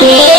que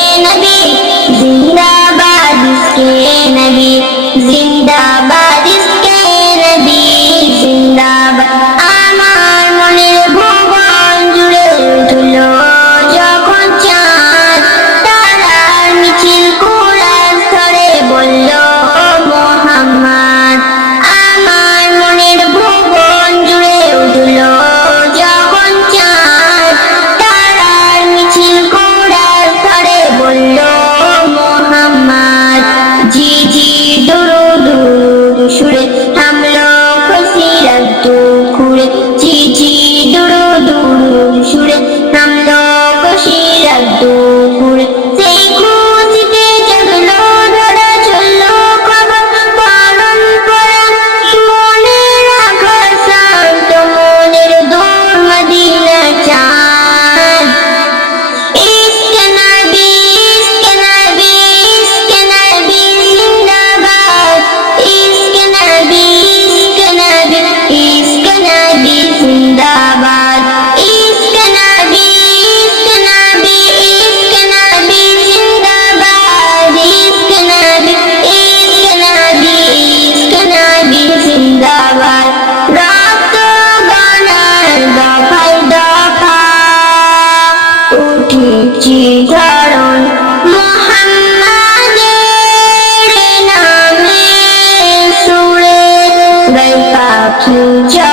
Future.